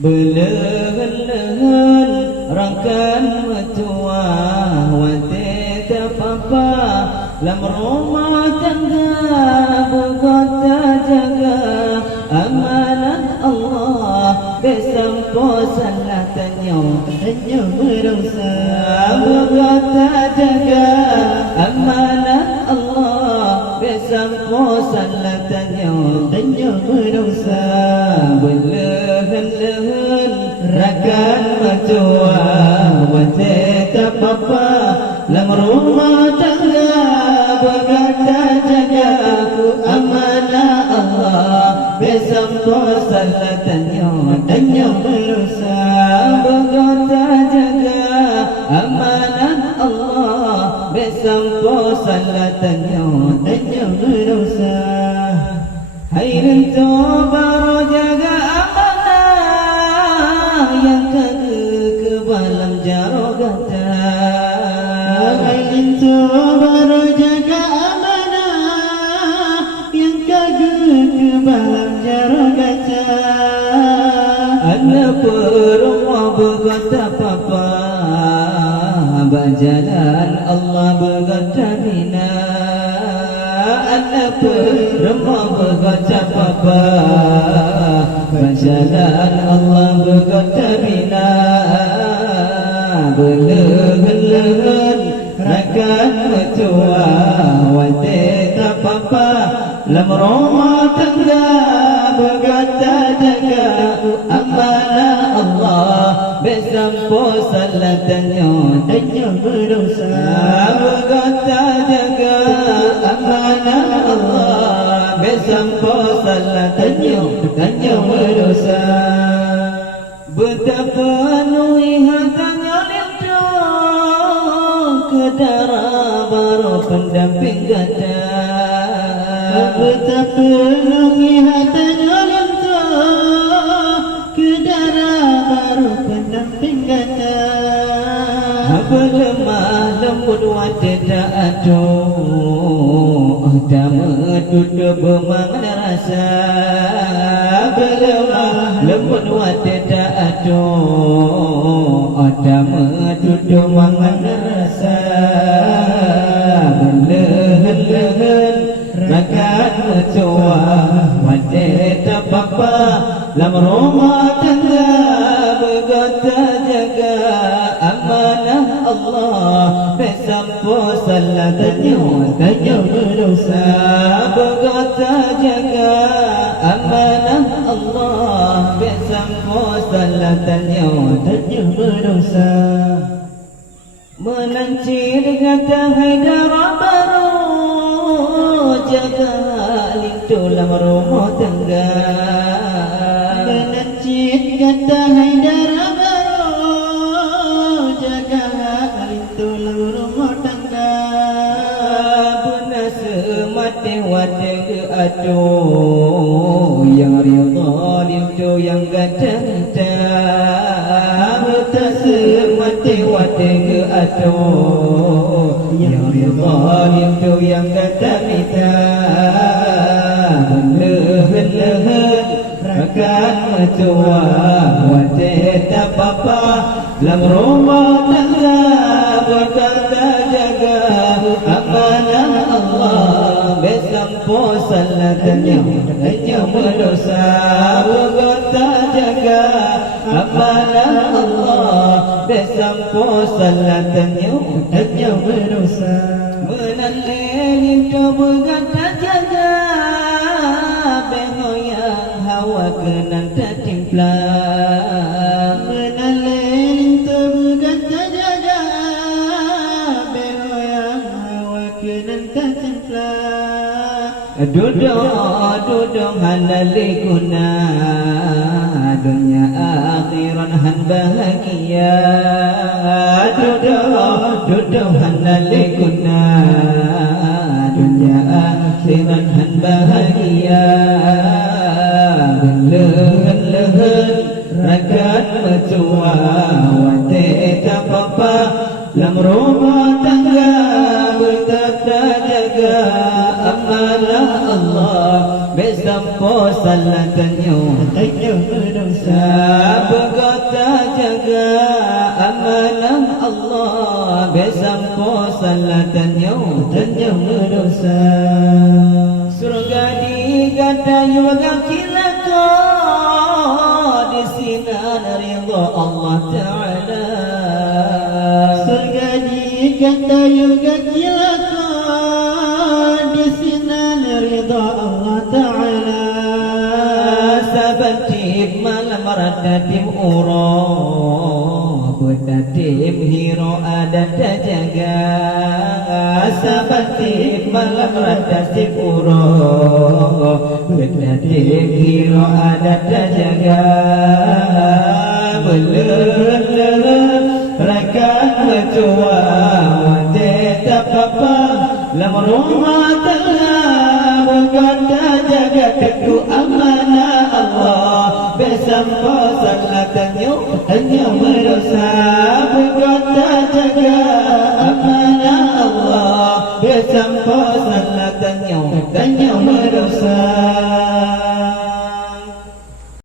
Belahan-lahan rangkan metua wate terpapa lam rumah tangga berkata jaga amanah Allah besampo salah tanya hanya merasa berkata jaga amanah Allah besampo salah tanya hanya merasa belahan-lahan rakan metua wate terpapa lam rumah tangga berkata jaga amanah Allah besampo salah tanya merusa berkata jaga amanah Allah besampo salah tanya merusa hai rinto baru jaga amanah yang ke balam jarogata hai rinto baru jaga amanah yang ke balam jarogata anak perumah berkata papa berjalan Allah berkata bina anak perumah berkata papa berjalan Allah berkata bina belahan-lahan rakan metua wate tak papa lam rumah tangga berkata jaga amanah Allah besampo salah tanya merusa berkata jaga amanah Allah besampo salah tanya merusa betapa penuhi hatanya lindu kedara baru pendamping gada betapa penuhi hatanya lindu kedara baru pendamping gada belemah lembut wadida aduh dama duduk bermangan rasa belemah lembut wadida aduh dama duduk mangan rasa belahan-lahan rakan metua wadida papa lam rumah tangga berkata jaga amanah Allah besampo salah tanya merusa berkata jaga amanah Allah besampo salah tanya merusa menancir kata Haidara baru jaga lintu lam rumah tangga menancir kata Haidara wate aduh yang ridha lintu yang gadanta mati wate aduh yang ridha lintu yang gadanta belahan-lahan rakan metua wate tak papa lam rumah tangga berkata jaga amanah Allah besampo salah tanya merusa berkata jaga amanah Allah besampo salah tanya merusa menalih itu berkata jaga behoyang hawa kenan tertimpla menalih itu berkata jaga behoyang hawa kenan tertimpla duduk halali guna dunia akhiran han bahagia duduk halali guna dunia akhiran han bahagia belahan-lahan rakan metua wate tak papa lam rumah tangga berkata jaga amanah Allah besampo sampo salatannya Tanya berdosa berkata jaga amanah Allah besampo salatannya Tanya berdosa surga digadai wakilaka di sinar ridha Allah Ta'ala Surga dikata juga kilaka di sinan ridha Allah Ta'ala sabatib malam radatim uro betatim hiro ada jaga sabatib malam radatim uro betatim hiro ada jaga belum rakan mentua wajah tak apa lam rumah telah berkata jaga teguh amanah Allah besampo salatannya hanya merosa berkata jaga amanah Allah besampo salatannya hanya merosa